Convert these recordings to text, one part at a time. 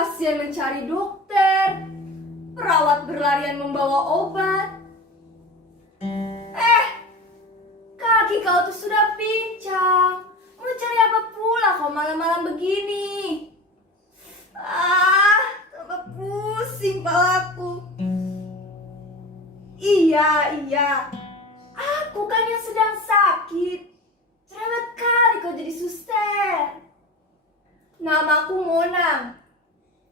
pasien mencari dokter, perawat berlarian membawa obat. Kaki kau tuh sudah pincang. Mau cari apa pula kau malam-malam begini? Tambah pusing palaku. Iya. Aku kan yang sedang sakit. Cerewet kali kau jadi suster. Namaku Mona.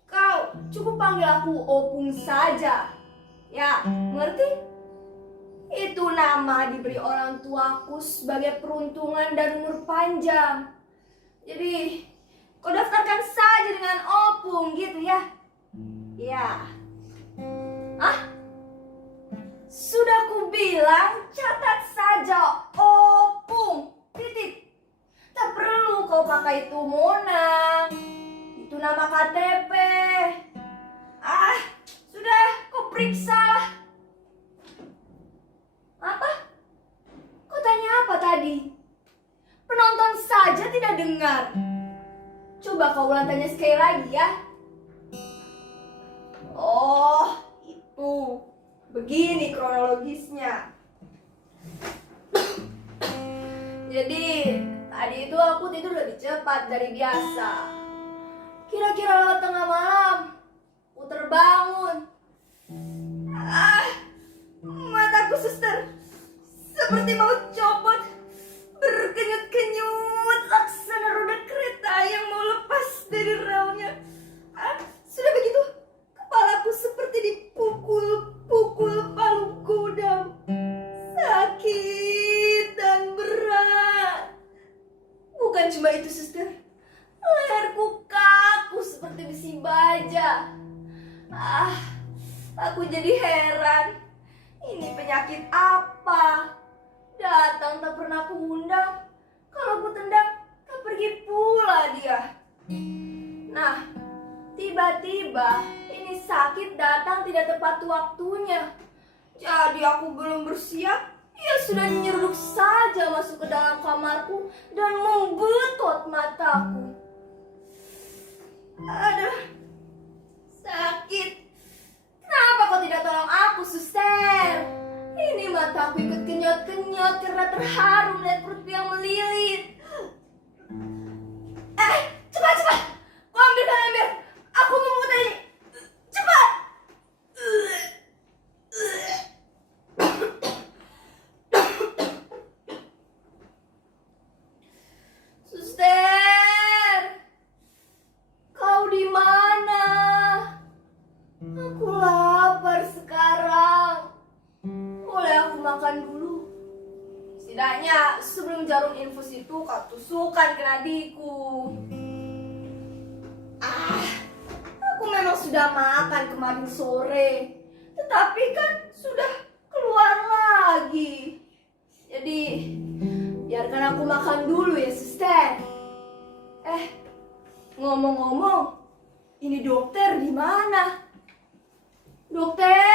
Kau cukup panggil aku Opung saja. Ya, ngerti? Itu nama diberi orang tuaku sebagai peruntungan dan umur panjang. Jadi, kau daftarkan saja dengan Opung gitu ya? Ya. Sudah kubilang catat saja Opung. Titik. Tak perlu kau pakai itu Mona. Itu nama KTP. Sudah kau periksa. Apa? Kau tanya apa tadi? Penonton saja tidak dengar. Coba kau ulang tanya sekali lagi ya. Oh, itu. Begini kronologisnya. Jadi, tadi itu aku tidur lebih cepat dari biasa. Kira-kira lewat tengah malam, aku terbangun. Mataku suster seperti mau copot, berkenyut-kenyut laksana roda kereta yang mau lepas dari relnya. Sudah begitu, kepalaku seperti dipukul-pukul palu godam. Sakit dan berat. Bukan cuma itu suster, leherku kaku seperti besi baja. Aku jadi heran. Ini penyakit apa? Datang tak pernah kuundang. Kalau ku tendang, tak pergi pula dia. Nah, tiba-tiba ini sakit datang tidak tepat waktunya. Jadi aku belum bersiap, ia sudah nyeruduk saja masuk ke dalam kamarku dan membetot mataku. Aduh, sakit. Kenapa kau tidak tolong aku, suster? Ini mataku ikut kenyot-kenyot karena terharu melihat perutku yang melilit. Cepat! Kau ambil. Aku memutar ini. Cepat! Suster, kau di mana? Aku lapar sekarang. Boleh aku makan dulu? Setidaknya sebelum jarum infus itu kau tusukan ke nadiku. Aku memang sudah makan kemarin sore, tetapi kan sudah keluar lagi. Jadi biarkan aku makan dulu ya, suster. Ngomong-ngomong, ini dokter di mana? Dokter.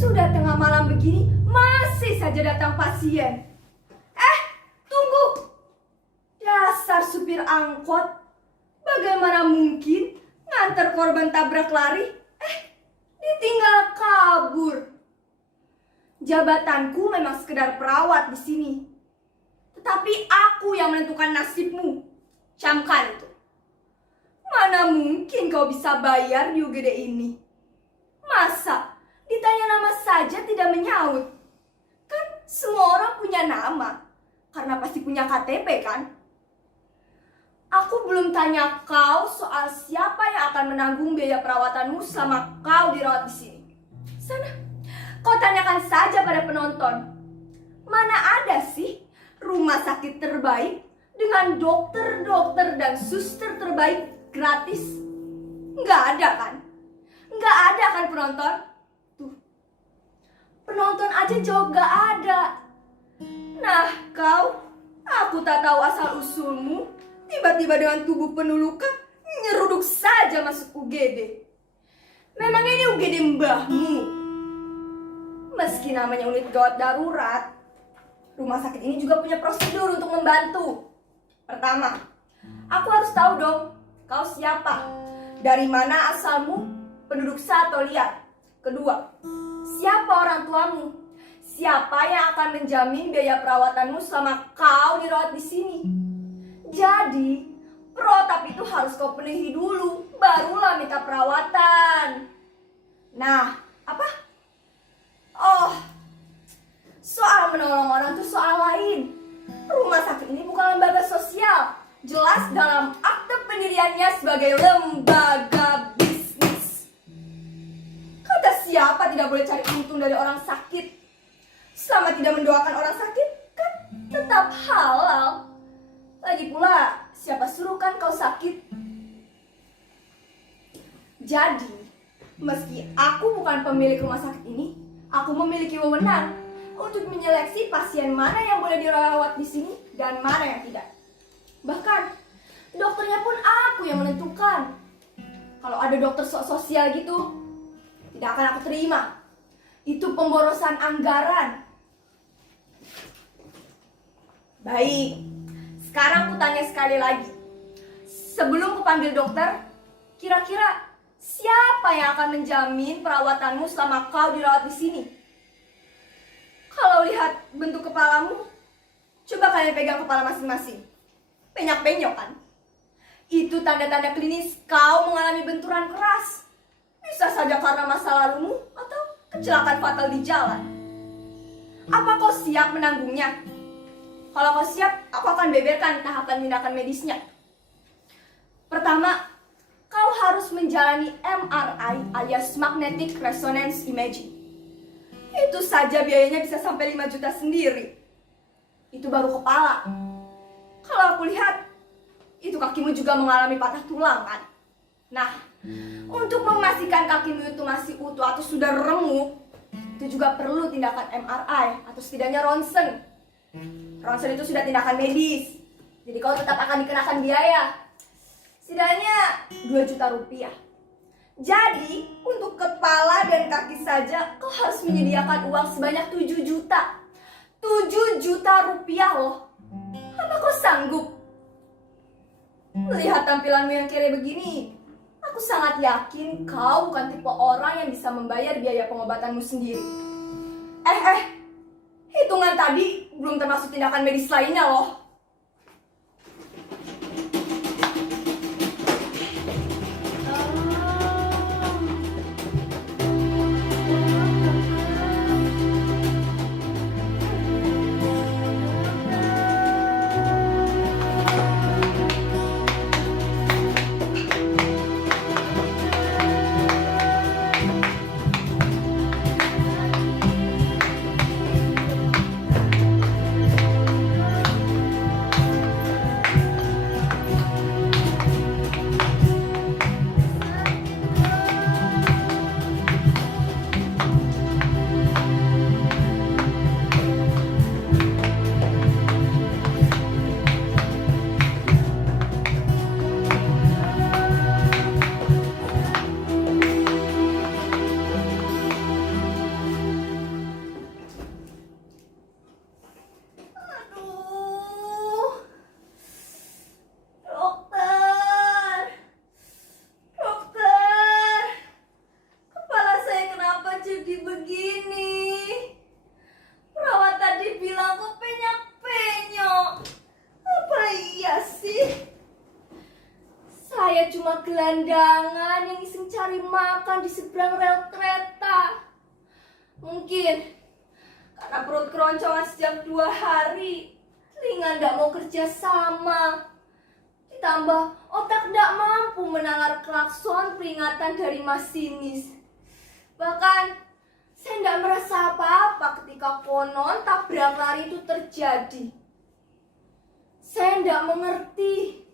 Sudah tengah malam begini, masih saja datang pasien. Tunggu. Dasar supir angkot. Bagaimana mungkin ngantar korban tabrak lari? Ditinggal kabur. Jabatanku memang sekedar perawat di sini. Tetapi aku yang menentukan nasibmu. Camkan itu. Mana mungkin kau bisa bayar di UGD ini? Masa ditanya nama saja tidak menyaut? Kan semua orang punya nama. Karena pasti punya KTP kan? Aku belum tanya kau soal siapa yang akan menanggung biaya perawatanmu selama kau dirawat di sini. Sana, kau tanyakan saja pada penonton. Mana ada sih rumah sakit terbaik dengan dokter-dokter dan suster terbaik gratis? Nggak ada kan? Nggak ada kan penonton? Tuh, penonton aja jawab nggak ada. Nah kau, aku tak tahu asal-usulmu, tiba-tiba dengan tubuh penuh luka, nyeruduk saja masuk UGD. Memang ini UGD mbahmu? Meski namanya unit gawat darurat, rumah sakit ini juga punya prosedur untuk membantu. Pertama, aku harus tahu dong, kau siapa? Dari mana asalmu? Penduduk sah atau liar? Kedua, siapa orang tuamu? Siapa yang akan menjamin biaya perawatanmu selama kau dirawat di sini? Jadi, protap itu harus kau penuhi dulu, barulah minta perawatan. Nah, apa? Oh, soal menolong orang itu soal lain. Rumah sakit ini bukan lembaga sosial. Jelas dalam akte pendiriannya sebagai lembaga bisnis. Kata siapa tidak boleh cari untung dari orang sakit? Selama tidak mendoakan orang sakit, kan tetap halal. Lagi pula, siapa suruh kan kau sakit? Jadi, meski aku bukan pemilik rumah sakit ini, aku memiliki wewenang untuk menyeleksi pasien mana yang boleh dirawat di sini dan mana yang tidak. Bahkan, dokternya pun aku yang menentukan. Kalau ada dokter sosial gitu, tidak akan aku terima. Itu pemborosan anggaran. Baik, sekarang aku tanya sekali lagi. Sebelum aku panggil dokter, kira-kira siapa yang akan menjamin perawatanmu selama kau dirawat di sini? Kalau lihat bentuk kepalamu, coba kalian pegang kepala masing-masing. Penyak-penyok kan? Itu tanda-tanda klinis kau mengalami benturan keras. Bisa saja karena masa lalumu atau kecelakaan fatal di jalan. Apa kau siap menanggungnya? Kalau kau siap, aku akan beberkan tahapan tindakan medisnya. Pertama, kau harus menjalani MRI alias Magnetic Resonance Imaging. Itu saja biayanya bisa sampai 5 juta sendiri. Itu baru kepala. Kalau aku lihat, itu kakimu juga mengalami patah tulang kan? Nah, untuk memastikan kakimu itu masih utuh atau sudah remuk, itu juga perlu tindakan MRI atau setidaknya ronsen. Ronsen itu sudah tindakan medis, jadi kau tetap akan dikenakan biaya setidaknya 2 juta rupiah. Jadi untuk kepala dan kaki saja kau harus menyediakan uang sebanyak 7 juta. 7 juta rupiah loh. Apa kau sanggup? Melihat tampilanmu yang kere begini, aku sangat yakin kau bukan tipe orang yang bisa membayar biaya pengobatanmu sendiri. Hitungan tadi belum termasuk tindakan medis lainnya loh. cuma gelandangan yang iseng cari makan di seberang rel kereta. Mungkin karena perut keroncongan sejak 2 hari, telinga gak mau kerja sama. Ditambah otak tidak mampu menalar klakson peringatan dari masinis. Bahkan saya tidak merasa apa-apa ketika konon tabrak lari itu terjadi. Saya tidak mengerti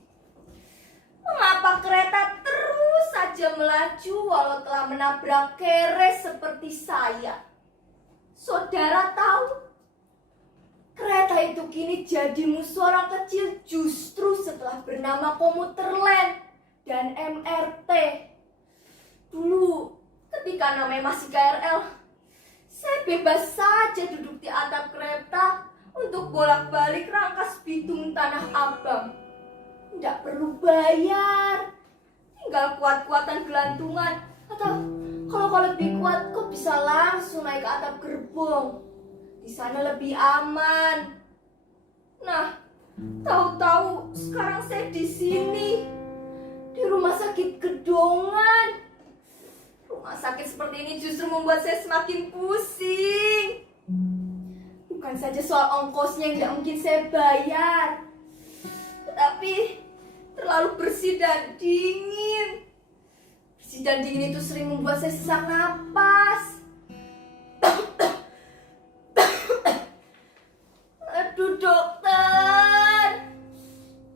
mengapa kereta terus saja melaju walau telah menabrak keres seperti saya. Saudara tahu, kereta itu kini jadi musuh orang kecil justru setelah bernama komuter lain dan MRT. Dulu ketika namanya masih KRL, saya bebas saja duduk di atap kereta untuk bolak-balik Rangkas Bitung Tanah Abang. Tidak perlu bayar, tinggal kuat-kuatan gelantungan. Atau kalau lebih kuat, kok bisa langsung naik ke atap gerbong. Di sana lebih aman. Nah, tahu-tahu sekarang saya di sini, di rumah sakit Gedongan. Rumah sakit seperti ini justru membuat saya semakin pusing. Bukan saja soal ongkosnya yang tidak mungkin saya bayar, tetapi terlalu bersih dan dingin. Bersih dan dingin itu sering membuat saya sesak napas. Aduh dokter,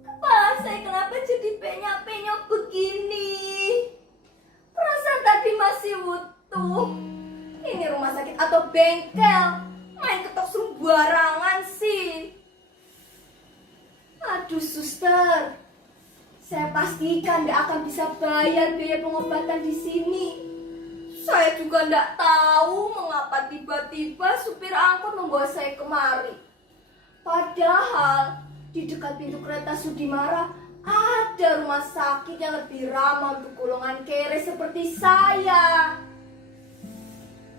kepala saya kenapa jadi penyok-penyok begini? Perasaan tadi masih utuh. Ini rumah sakit atau bengkel? Main ketok sembarangan sih. Aduh suster, saya pastikan tidak akan bisa bayar biaya pengobatan di sini. Saya juga tidak tahu mengapa tiba-tiba supir angkot membawa saya kemari. Padahal di dekat pintu kereta Sudimara ada rumah sakit yang lebih ramah untuk golongan kere seperti saya.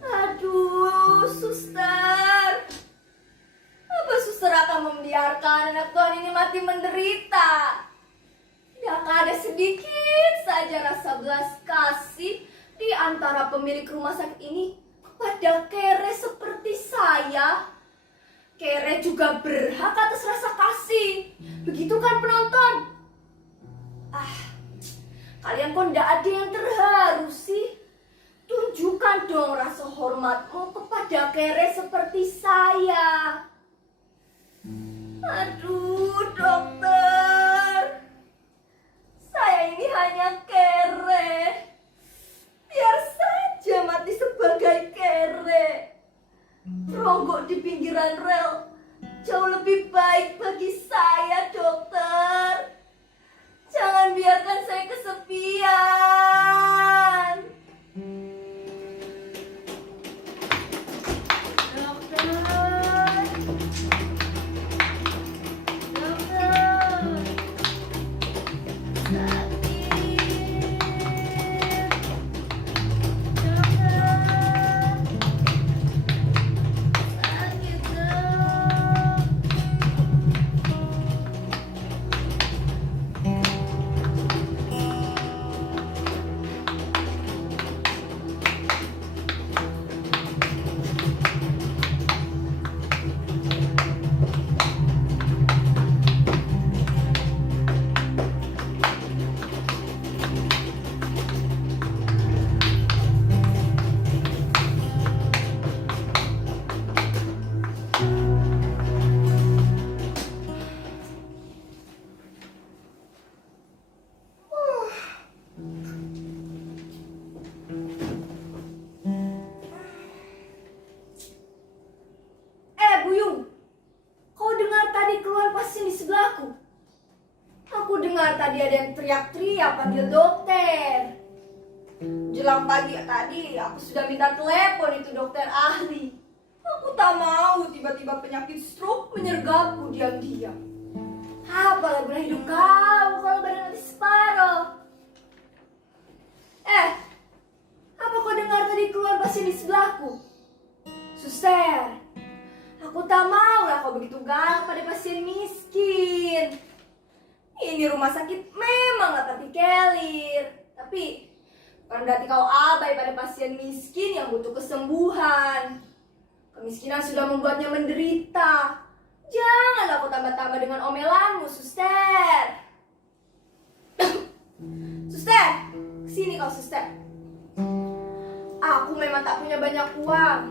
Aduh, suster. Apa suster akan membiarkan anak Tuhan ini mati menderita? Tidakkah ada sedikit saja rasa belas kasih di antara pemilik rumah sakit ini kepada kere seperti saya? Kere juga berhak atas rasa kasih. Begitu kan penonton? Kalian kok tidak ada yang terharu sih? Tunjukkan dong rasa hormatmu kepada kere seperti saya. Aduh dokter, saya ini hanya kere. Biar saja mati sebagai kere. Ronggok di pinggiran rel jauh lebih baik bagi saya dokter. Jangan biarkan saya kesepian. Tadi ada yang teriak-teriak panggil dokter. Jelang pagi tadi aku sudah minta telepon itu dokter ahli. Aku tak mau tiba-tiba penyakit stroke menyergapku diam-diam. Apalah guna hidup kau kalau badan mati separuh. Apa kau dengar tadi keluar pasien di sebelahku? Suster, aku tak mau lah kau begitu galak pada pasien miskin. Ini rumah sakit memang gak partikelir, tapi bukan berarti kau abai pada pasien miskin yang butuh kesembuhan. Kemiskinan sudah membuatnya menderita. Janganlah kau tambah-tambah dengan omelanmu, suster. Suster, sini kau suster. Aku memang tak punya banyak uang,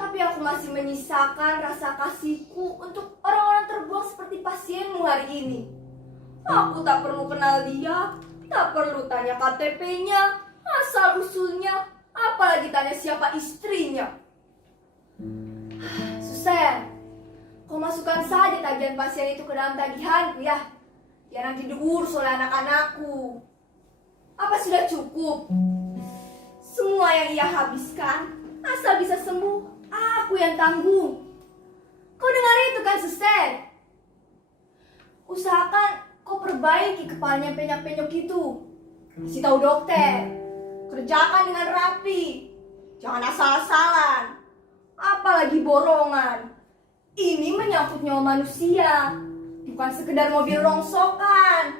tapi aku masih menyisakan rasa kasihku untuk orang-orang terbuang seperti pasienmu hari ini. Aku tak perlu kenal dia, tak perlu tanya KTP-nya, asal-usulnya, apalagi tanya siapa istrinya. Suster, kau masukkan saja tagihan pasien itu ke dalam tagihanku ya. Biar nanti diurus oleh anak-anakku. Apa sudah cukup? Semua yang ia habiskan, asal bisa sembuh, aku yang tanggung. Kau dengar itu kan, suster? Usahakan kau perbaiki kepalanya penyok-penyok itu. Kasih tahu dokter. Kerjakan dengan rapi. Jangan asal-asalan. Apalagi borongan. Ini menyangkut nyawa manusia, bukan sekedar mobil rongsokan.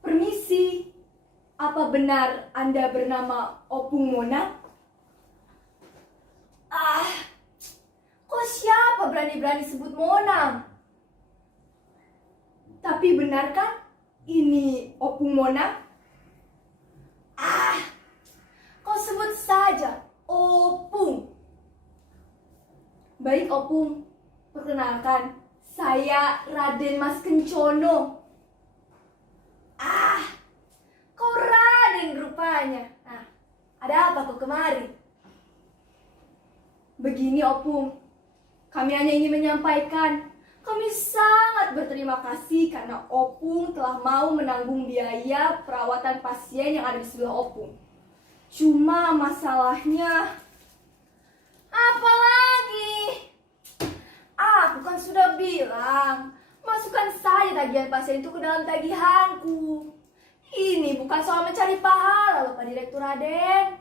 Permisi, apa benar Anda bernama Opung Mona? Kok siapa berani-berani sebut Mona? Tapi benar kan ini Opung Mona? Kau sebut saja Opung. Baik Opung, perkenalkan, saya Raden Mas Kencono. Kau Raden rupanya. Nah, ada apa kau kemari? Begini Opung, kami hanya ingin menyampaikan kami sangat berterima kasih karena Opung telah mau menanggung biaya perawatan pasien yang ada di sebelah Opung. Cuma masalahnya, apa lagi? Aku kan sudah bilang, masukkan saja tagihan pasien itu ke dalam tagihanku. Ini bukan soal mencari pahala loh Pak Direktur Raden.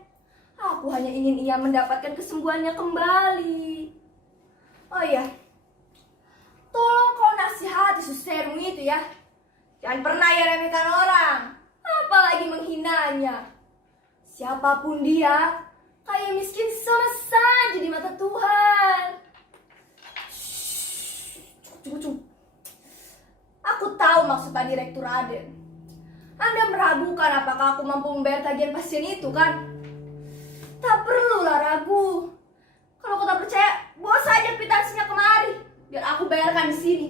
Aku hanya ingin ia mendapatkan kesembuhannya kembali. Oh iya, tolong kau nasihati sustermu itu ya. Jangan pernah ya remehkan orang, apalagi menghinanya. Siapapun dia, kaya miskin sama saja di mata Tuhan. Cukup. Aku tahu maksud Pak Direktur Raden. Anda meragukan apakah aku mampu membayar tagihan pasien itu kan? Tak perlulah ragu. Kalau kau tak percaya, bawa saja kwitansinya kemari, biar aku bayarkan di sini.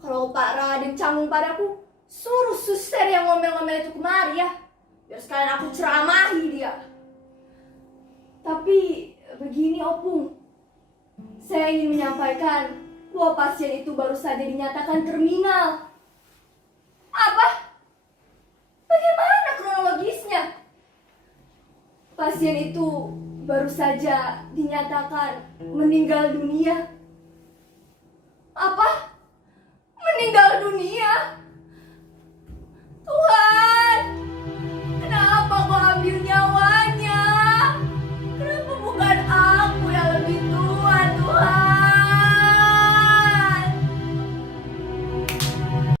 Kalau Pak Raden canggung padaku, suruh suster yang ngomel-ngomel itu kemari ya, biar sekalian aku ceramahi dia. Tapi begini Opung, saya ingin menyampaikan bahwa pasien itu baru saja dinyatakan terminal. Apa? Bagaimana kronologisnya? Pasien itu baru saja dinyatakan meninggal dunia